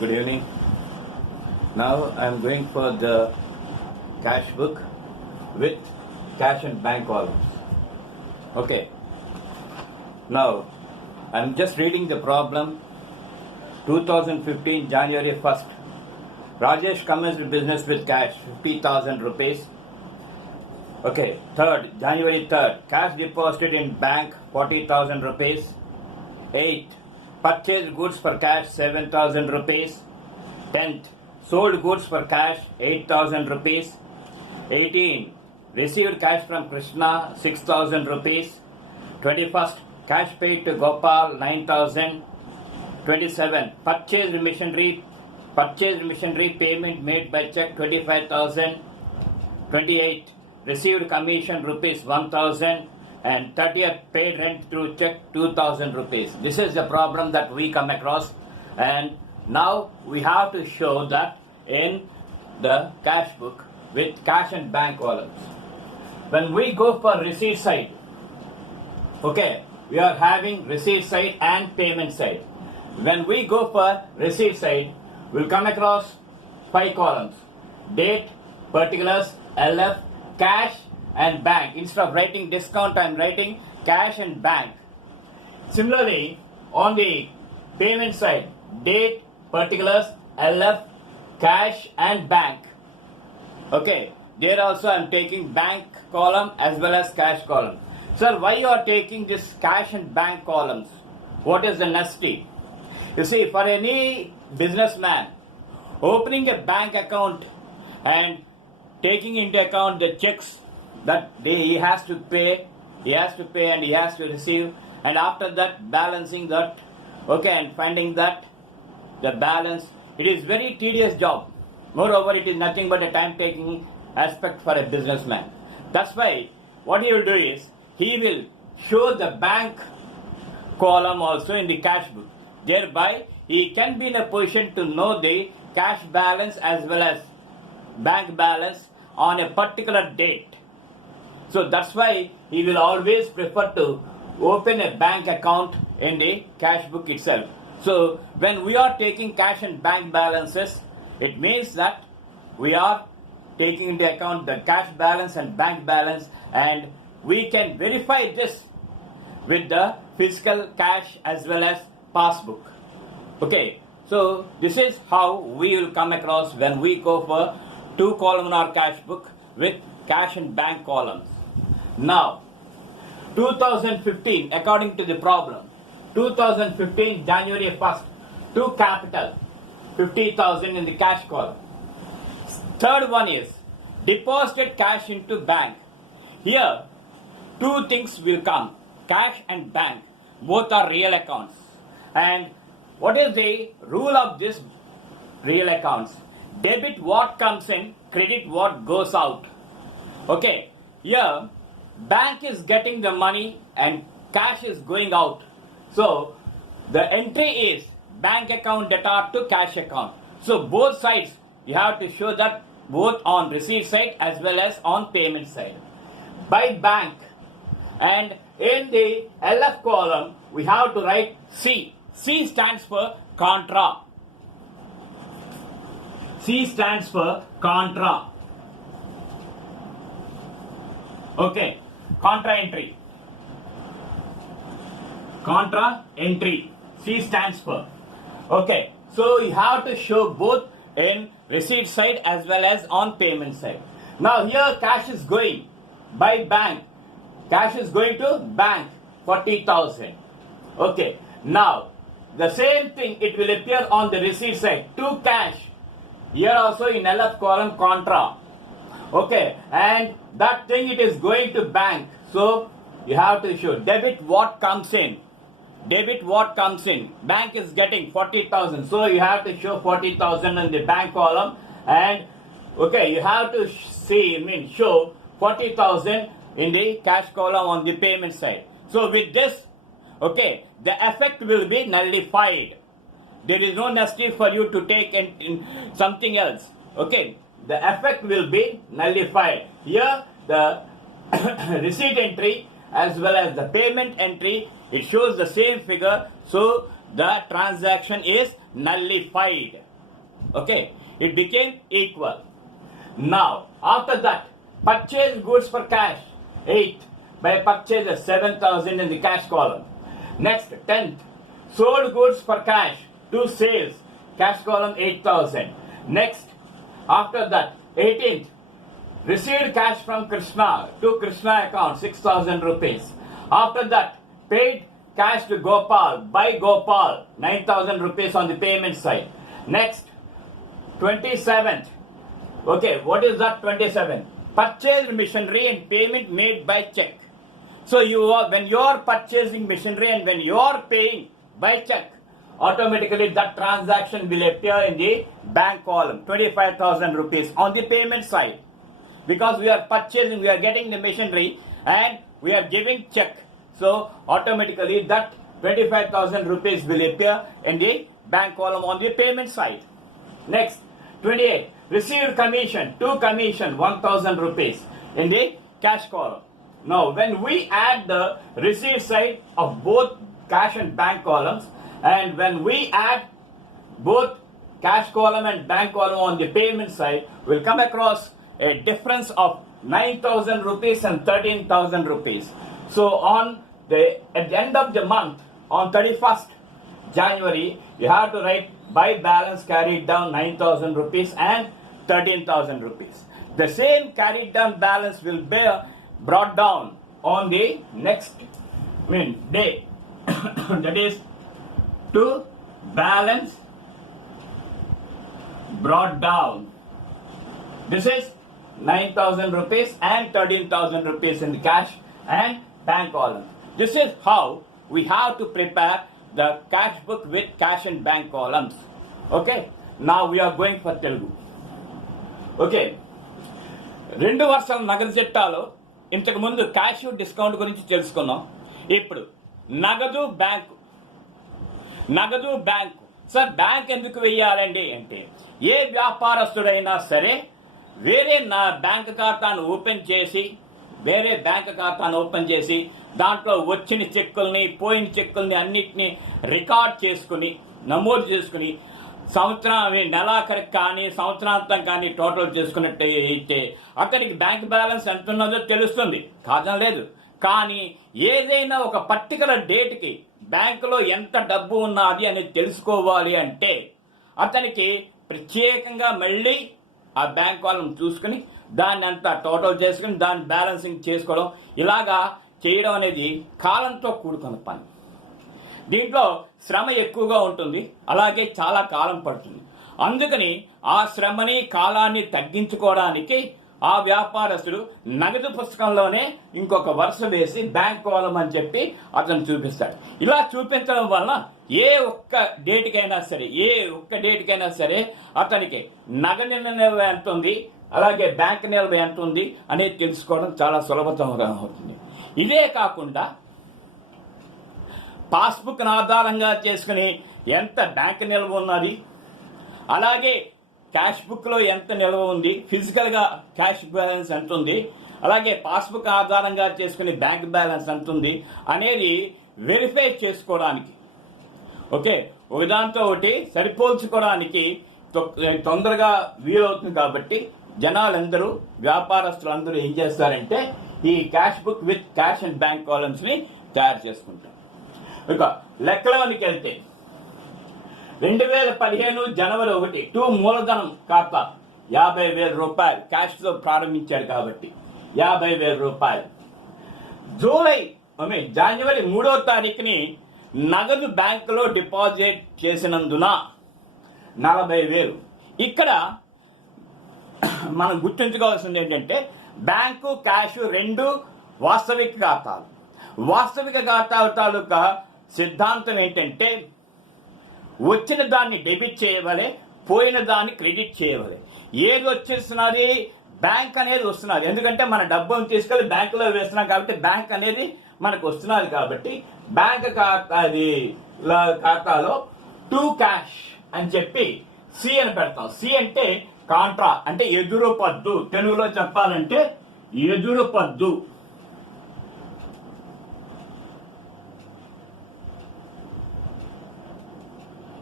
Good evening. Now I am going for the cash book with cash and bank columns. Okay. Now I am just reading the problem. 2015 January 1st. Rajesh commenced business with cash 50,000 rupees. Okay. 3rd January 3rd. Cash deposited in bank 40,000 rupees. 8th. Purchased goods for cash 7,000 rupees. 10th. Sold goods for cash 8,000 rupees. 18. Received cash from Krishna 6,000 rupees. 21st. Cash paid to Gopal 9,000. 27. Purchased machinery payment made by check 25,000. 28. Received commission rupees 1,000. And 30th, paid rent through check 2,000 rupees. This is the problem that we come across, and now we have to show that in the cash book with cash and bank columns. When we go for receipt side, okay, we are having receipt side and payment side. When we go for receipt side, we'll come across 5 columns: date, particulars, LF, cash and bank. Instead of writing discount, I am writing cash and bank. Similarly, on the payment side, date, particulars, LF, cash and bank. Okay, there also I am taking bank column as well as cash column. Sir, why you are taking this cash and bank columns? What is the necessity? You see, for any businessman, opening a bank account and taking into account the checks that he has to pay and he has to receive, and after that balancing that, okay, and finding that the balance, it is very tedious job. Moreover, it is nothing but a time taking aspect for a businessman. That's why what he will do is he will show the bank column also in the cash book. Thereby he can be in a position to know the cash balance as well as bank balance on a particular date. So that's why he will always prefer to open a bank account in the cash book itself. So when we are taking cash and bank balances, it means that we are taking into account the cash balance and bank balance, and we can verify this with the physical cash as well as passbook. Okay, so this is how we will come across when we go for 2 columnar cash book with cash and bank columns. Now, 2015, according to the problem, 2015 January 1st, 2 capital, 50,000 in the cash column. Third one is deposited cash into bank. Here, 2 things will come, cash and bank. Both are real accounts. And what is the rule of this real accounts? Debit what comes in, credit what goes out. Okay, here bank is getting the money and cash is going out. So the entry is bank account debtor to cash account. So both sides you have to show that, both on receipt side as well as on payment side. By bank, and in the LF column we have to write C. C stands for contra. C stands for contra. Okay, contra entry. Contra entry. C stands for. Okay, so you have to show both in receipt side as well as on payment side. Now here cash is going by bank. Cash is going to bank 40,000. Okay, now the same thing it will appear on the receipt side. To cash. Here also in LF column contra. Okay, and that thing it is going to bank. So you have to show debit what comes in. Debit what comes in. Bank is getting 40,000. So you have to show 40,000 in the bank column. And okay, you have to show 40,000 in the cash column on the payment side. So with this, okay, the effect will be nullified. There is no necessity for you to take in something else. Okay, the effect will be nullified. Here the receipt entry as well as the payment entry, it shows the same figure, so the transaction is nullified. Okay, it became equal. Now, after that, purchase goods for cash, 8th, by purchases 7,000 in the cash column. Next, 10th, sold goods for cash, 2 sales, cash column 8,000. Next, after that, 18th, received cash from Krishna to Krishna account, 6,000 rupees. After that, paid cash to Gopal, by Gopal, 9,000 rupees on the payment side. Next, 27th. Okay, what is that 27? Purchased machinery and payment made by check. So when you are purchasing machinery and when you are paying by check, automatically that transaction will appear in the bank column, 25,000 rupees on the payment side. Because we are purchasing, we are getting the machinery and we are giving check. So automatically that 25,000 rupees will appear in the bank column on the payment side. Next, 28. Received commission, 2 commission, 1,000 rupees in the cash column. Now, when we add the receipt side of both cash and bank columns, and when we add both cash column and bank column on the payment side, we'll come across a difference of 9,000 rupees and 13,000 rupees. So, at the end of the month, on 31st January, you have to write by balance carried down 9,000 rupees and 13,000 rupees. The same carried down balance will be brought down on the next day. That is to balance brought down. This is 9,000 rupees and 13,000 rupees in the cash and bank column. This is how we have to prepare the cash book with cash and bank columns. Okay, now we are going for Telugu. Okay, 2 వర్షాల నగదు చిట్టాలో ఇంతకు ముందు cash discount గురించి తెలుసుకున్నాం. ఇప్పుడు నగదు bank. Sir bank ఎందుకు వెయ్యాలండి అంటే, ఏ వ్యాపారస్తుడైనా సరే వేరే బ్యాంక్ ఖాతాను ఓపెన్ చేసి దాంట్లో వచ్చిన చెక్కుల్ని పోయిన చెక్కుల్ని అన్నిటినీ రికార్డ్ చేసుకుని నమోదు చేసుకుని నెలాఖరికి కానీ సంవత్సరాంతం కానీ టోటల్ చేసుకున్నట్టు అయితే అతనికి బ్యాంక్ బ్యాలెన్స్ ఎంత ఉన్నదో తెలుస్తుంది, కాదని లేదు. కానీ ఏదైనా ఒక పర్టికులర్ డేట్కి బ్యాంకులో ఎంత డబ్బు ఉన్నది అనేది తెలుసుకోవాలి అంటే అతనికి ప్రత్యేకంగా మళ్ళీ ఆ బ్యాంక్ వాళ్ళని చూసుకుని దాన్ని అంతా టోటల్ చేసుకుని దాన్ని బ్యాలెన్సింగ్ చేసుకోవడం, ఇలాగా చేయడం అనేది కాలంతో కూడుకున్న పని. దీంట్లో శ్రమ ఎక్కువగా ఉంటుంది, అలాగే చాలా కాలం పడుతుంది. అందుకని ఆ శ్రమని కాలాన్ని తగ్గించుకోవడానికి ఆ వ్యాపారస్తుడు నగదు పుస్తకంలోనే ఇంకొక వరుస వేసి బ్యాంక్ కాలం అని చెప్పి అతను చూపిస్తాడు. ఇలా చూపించడం వలన ఏ ఒక్క డేట్కైనా సరే అతనికి నగదు నిల్వ ఎంత ఉంది, అలాగే బ్యాంక్ నిల్వ ఎంత ఉంది అనేది తెలుసుకోవడం చాలా సులభతరంగా అవుతుంది. ఇదే కాకుండా పాస్బుక్ ఆధారంగా చేసుకుని ఎంత బ్యాంక్ నిల్వ ఉన్నది, అలాగే క్యాష్ బుక్లో ఎంత నిల్వ ఉంది, ఫిజికల్గా క్యాష్ బ్యాలెన్స్ ఎంత ఉంది, అలాగే పాస్బుక్ ఆధారంగా చేసుకుని బ్యాంక్ బ్యాలెన్స్ ఎంత ఉంది అనేది వెరిఫై చేసుకోవడానికి, ఓకే, ఒకదాంతో ఒకటి సరిపోల్చుకోవడానికి తొందరగా వీలవుతుంది. కాబట్టి జనాలందరూ, వ్యాపారస్తులందరూ ఏం చేస్తారంటే ఈ cash book with cash and bank కాలమ్స్ని తయారు చేసుకుంటారు. ఇక లెక్కలోనికి వెళ్తే 2015 జనవరి 1 మూలధనం ఖాతా 50,000 రూపాయలు క్యాష్తో ప్రారంభించాడు కాబట్టి 50,000 రూపాయలు. జనవరి 3వ తారీఖుని నగదు బ్యాంకులో డిపాజిట్ చేసినందున 40,000. ఇక్కడ మనం గుర్తుంచుకోవాల్సింది ఏంటంటే బ్యాంకు క్యాష్ రెండు వాస్తవిక ఖాతాలు. వాస్తవిక ఖాతాల తాలూకా సిద్ధాంతం ఏంటంటే వచ్చిన దాన్ని డెబిట్ చేయవలే, పోయిన దాన్ని క్రెడిట్ చేయవలే. ఏది వచ్చేస్తున్నది, బ్యాంక్ అనేది వస్తున్నది. ఎందుకంటే మన డబ్బును తీసుకెళ్లి బ్యాంకులో వేస్తున్నాం కాబట్టి బ్యాంక్ అనేది మనకు వస్తున్నది. కాబట్టి బ్యాంక్ ఖాతాలో టు క్యాష్ అని చెప్పి సి అని పెడతాం. సి అంటే కాంట్రా, అంటే ఎదురు పద్దు. తెలుగులో చెప్పాలంటే ఎదురు పద్దు.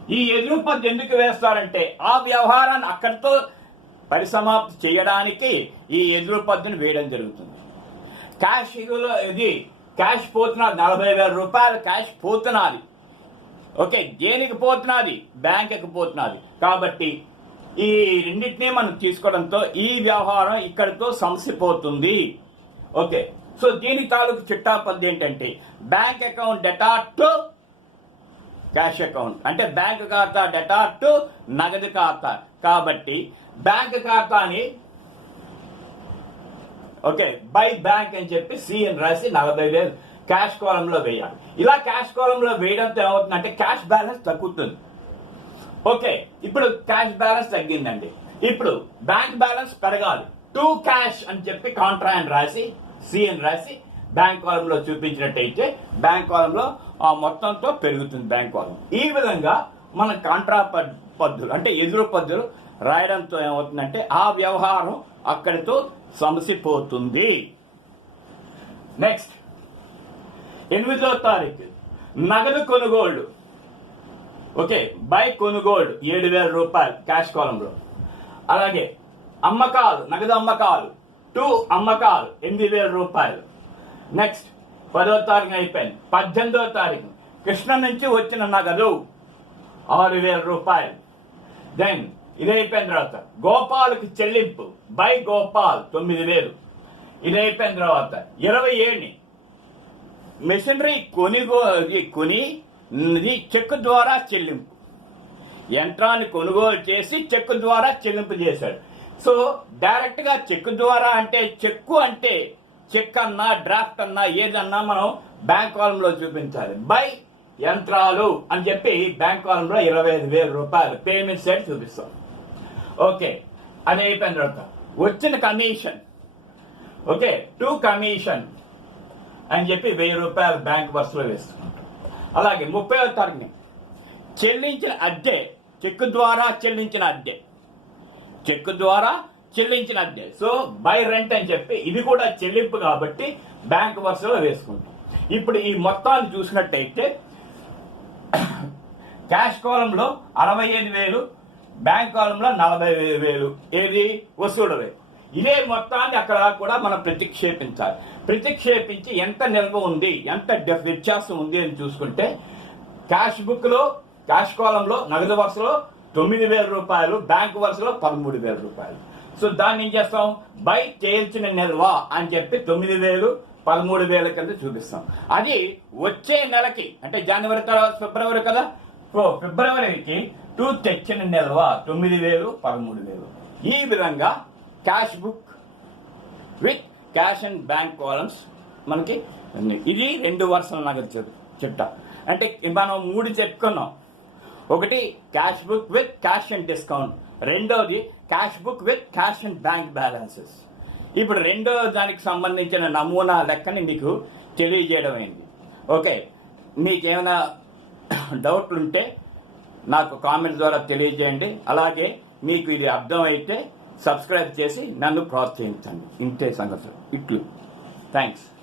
ఈ ఎదురు పద్దు ఎందుకు వేస్తారంటే ఆ వ్యవహారాన్ని అక్కడితో పరిసమాప్తి చేయడానికి ఈ ఎదురు పద్దును వేయడం జరుగుతుంది. క్యాష్ ఇది క్యాష్ పోతున్నది, 40,000 రూపాయలు క్యాష్ పోతున్నది. ఓకే, దేనికి పోతున్నది? బ్యాంకుకి పోతున్నది. కాబట్టి ఈ రెండింటినీ మనం తీసుకోవడంతో ఈ వ్యవహారం ఇక్కడితో సమసిపోతుంది. ఓకే, సో దీని తాలూకు చిట్టా పద్ధతి ఏంటంటే bank account debtor to cash account, అంటే బ్యాంక్ ఖాతా డెటార్ టు నగదు ఖాతా. కాబట్టి బ్యాంక్ ఖాతాని ఓకే బై బ్యాంక్ అని చెప్పి సి అని రాసి 40,000 క్యాష్ కాలంలో వేయాలి. ఇలా క్యాష్ కాలంలో వేయడంతో ఏమవుతుందంటే క్యాష్ బ్యాలెన్స్ తగ్గుతుంది. ఓకే, ఇప్పుడు క్యాష్ బ్యాలెన్స్ తగ్గిందండి. ఇప్పుడు బ్యాంక్ బ్యాలెన్స్ పెరగాలి. టు క్యాష్ అని చెప్పి కాంట్రా అని రాసి సి అని రాసి బ్యాంక్ కాలంలో చూపించినట్టయితే బ్యాంక్ కాలంలో ఆ మొత్తంతో పెరుగుతుంది బ్యాంక్ కాలం. ఈ విధంగా మన కాంట్రా పద్ధతులు అంటే ఎదురు పద్ధతులు రాయడంతో ఏమవుతుందంటే ఆ వ్యవహారం అక్కడితో సమసిపోతుంది. నెక్స్ట్ 8వ తారీఖు నగదు కొనుగోళ్లు. ఓకే, బై కొనుగోళ్లు 7,000 రూపాయలు క్యాష్ కాలంలో. అలాగే అమ్మకాలు, నగదు అమ్మకాలు టు అమ్మకాలు 8,000 రూపాయలు. నెక్స్ట్ 10వ తారీఖు అయిపోయింది. 18వ తారీఖు కృష్ణ నుంచి వచ్చిన నగదు 6,000 రూపాయలు. దెన్ ఇది అయిపోయిన తర్వాత గోపాల్కి చెల్లింపు బై గోపాల్ 9,000. ఇది అయిపోయిన తర్వాత 27 మెషినరీ కొని చెక్ ద్వారా చెల్లింపు, యంత్రాన్ని కొనుగోలు చేసి చెక్ ద్వారా చెల్లింపు చేశాడు. సో డైరెక్ట్ గా చెక్ ద్వారా అంటే చెక్ అన్నా డ్రాఫ్ట్ అన్నా ఏదన్నా మనం బ్యాంక్ కాలంలో చూపించాలి. బై యంత్రాలు అని చెప్పి బ్యాంక్ కాలంలో 25,000 రూపాయలు పేమెంట్ సైడ్ చూపిస్తాం. ఓకే, అది అయిపోయిన తర్వాత వచ్చిన కమిషన్ ఓకే టు కమిషన్ అని చెప్పి 1,000 రూపాయలు బ్యాంక్ బస్సులో వేస్తున్నాం. అలాగే 30వ తారీఖుని చెల్లించిన అద్దె, చెక్ ద్వారా చెల్లించిన అద్దె. సో బై రెంట్ అని చెప్పి ఇది కూడా చెల్లింపు కాబట్టి బ్యాంక్ బస్సులో వేసుకుంటాం. ఇప్పుడు ఈ మొత్తాన్ని చూసినట్టయితే క్యాష్ కాలంలో 65,000, బ్యాంక్ కాలంలో 40,000 ఏది వసూలు. ఇదే మొత్తాన్ని అక్కడ కూడా మనం ప్రతిక్షేపించి ఎంత నిల్వ ఉంది, ఎంత వ్యత్యాసం ఉంది అని చూసుకుంటే క్యాష్ బుక్ లో క్యాష్ కాలంలో నగదు వరుసలో 9,000 రూపాయలు, బ్యాంక్ వరుసలో 13,000 రూపాయలు. సో దాన్ని ఏం చేస్తాం? బై తేల్చిన నిల్వ అని చెప్పి 9,000, 13,000 కింద చూపిస్తాం. అది వచ్చే నెలకి అంటే జనవరి తర్వాత ఫిబ్రవరి కదా, ఫిబ్రవరికి తెచ్చిన నిల్వ 9,000, 13,000. ఈ విధంగా cash book with cash and bank columns మనకి ఇది 2 వరుసల నగదు చిట్టా. అంటే మనం 3 చెప్పుకున్నాం. ఒకటి cash book with cash and discount, రెండోది cash book with cash and bank balances. ఇప్పుడు రెండో దానికి సంబంధించిన నమూనా లెక్కని మీకు తెలియజేయడం అయింది. ఓకే, మీకేమైనా డౌట్లు ఉంటే నాకు కామెంట్ ద్వారా తెలియజేయండి. అలాగే మీకు ఇది అర్థమైతే సబ్స్క్రైబ్ చేసి నన్ను ప్రోత్సహించండి. ఇంతే సంగతులు. థ్యాంక్స్.